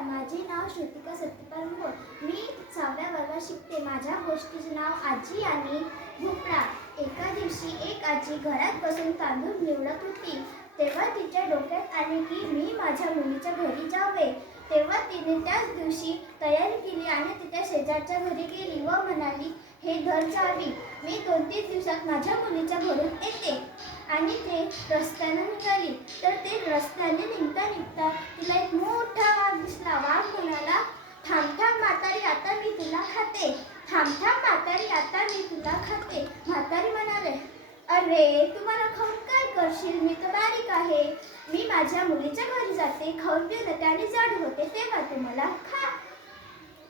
नमस्कार, माझे नाव श्रुतिका सत्यपाल मोहोळ. मी 6व्या वर्गात शिकते. माझ्या गोष्टीचे नाव आजी आणि भोपळा. एका दिवशी एक आजी घरात बसून तांदूळ निवडत होती. तेव्हा तिच्या डोक्यात आले की मी माझ्या मुलीच्या घरी जावे. तेव्हा तिने त्याच दिवशी तयारी केली आणि तिच्या शेजारच्या घरी गेली व म्हणाली, हे धर चावी, मी 2-3 दिवसात माझ्या मुलीच्या घरून येते. आणि ते रस्त्याने निघाली. तर ते रस्त्याने निघता निघता तिला एक मोठा वाघ दिसला. वाघ म्हणाला, थांब थांब म्हातारी, आता मी तुला खाते. थांब थांब म्हातारी, आता मी तुला खाते. म्हातारी म्हणाले, अरे तू मला खाऊन काय करशील, मी तर बारीक आहे. मी माझ्या मुलीच्या घरी जाते, खाऊन पिऊन येते आणि जाड होते, तेव्हा तू मला खा.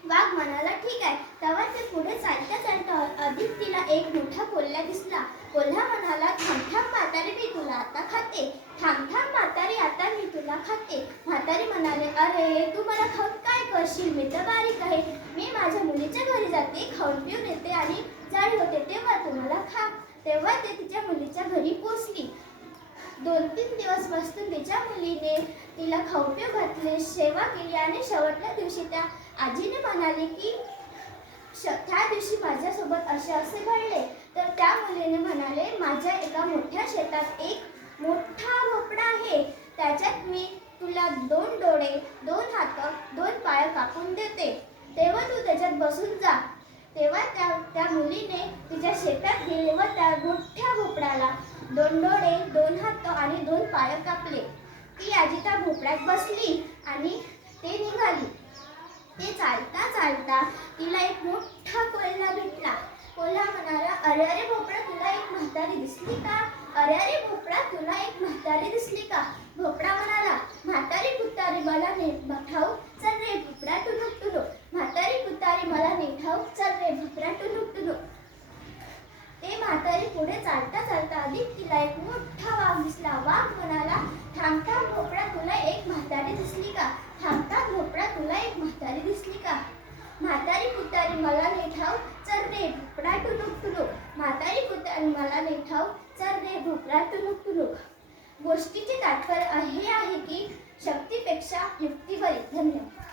वाघ म्हणाला, ठीक आहे. तेव्हा ते पुढे चालता चालता अधिक तिला एक मोठा कोल्हा दिसला. कोल्हा म्हणाला, थांब थांब म्हातारी, मी तुला आता खाते. थांब थांब म्हातारी, आता मी तुला खाते. म्हातारी म्हणाले, अरे तू मला खाऊन काय करशील, मी तर बारीक आहे. मी माझ्या मुलीच्या घरी जाते, खाऊन पिऊन येते आणि जाडी होते, तेव्हा तू मला खा. तेव्हा ते तिच्या मुलीच्या घरी पोचली. 2-3 दिवस बसून तिच्या मुलीने तिला खाऊ पिऊ घातले, सेवा केली आणि शेवटच्या दिवशी त्या आजीने म्हणाले की त्या दिवशी माझ्यासोबत असे घडले. तर त्या मुलीने म्हणाले, माझ्या एका मोठ्या शेतात एक मोठा भोपळा आहे. त्याच्यात मी तुला 2 डोळे, 2 हात, 2 पाय कापून देते. तेव्हा तू त्याच्यात बसून जा. तेव्हा त्या मुलीने तिच्या शेतात गेले व त्या मोठ्या भोपळ्याला 2 डोळे, 2 हात आणि 2 पाय कापले. ती आजी त्या भोपळ्यात बसली आणि ते निघाली. ते चालता चालता तिला एक मोठा कोल्हा भेटला. कोल्हा म्हणाला, अरे अरे भोपळा, तुला एक म्हातारी दिसली का? अरे अरे भोपळा, तुला एक म्हातारी दिसली का? भोपळा म्हणाला, म्हातारी कुतारी मला नीट ठाऊक, चल रे भोपळा टुनुक टुनुक. म्हातारी कुतारी मला नीट ठाऊक, चल रे भोपळा टुनुक टुनुक. ते म्हातारी पुढे चालता चालता अधिक तिला एक मोठा वाघ दिसला. वाघ म्हणाला, थांब थांब भोपळा, तुला एक म्हातारी दिसली का? थांब थांब भोपळा, तुला एक म्हातारी दिसली का? म्हातारी कुतारी मला नाही ठाऊक, चल रे भोपळा टुनुक टुनुक. म्हातारी कुतारी मला नाही ठाऊक, चल रे भोपळा टुनुक टुनुक. गोष्टीचे तात्पर्य हे आहे की शक्तीपेक्षा युक्ती बरी. धन्यवाद.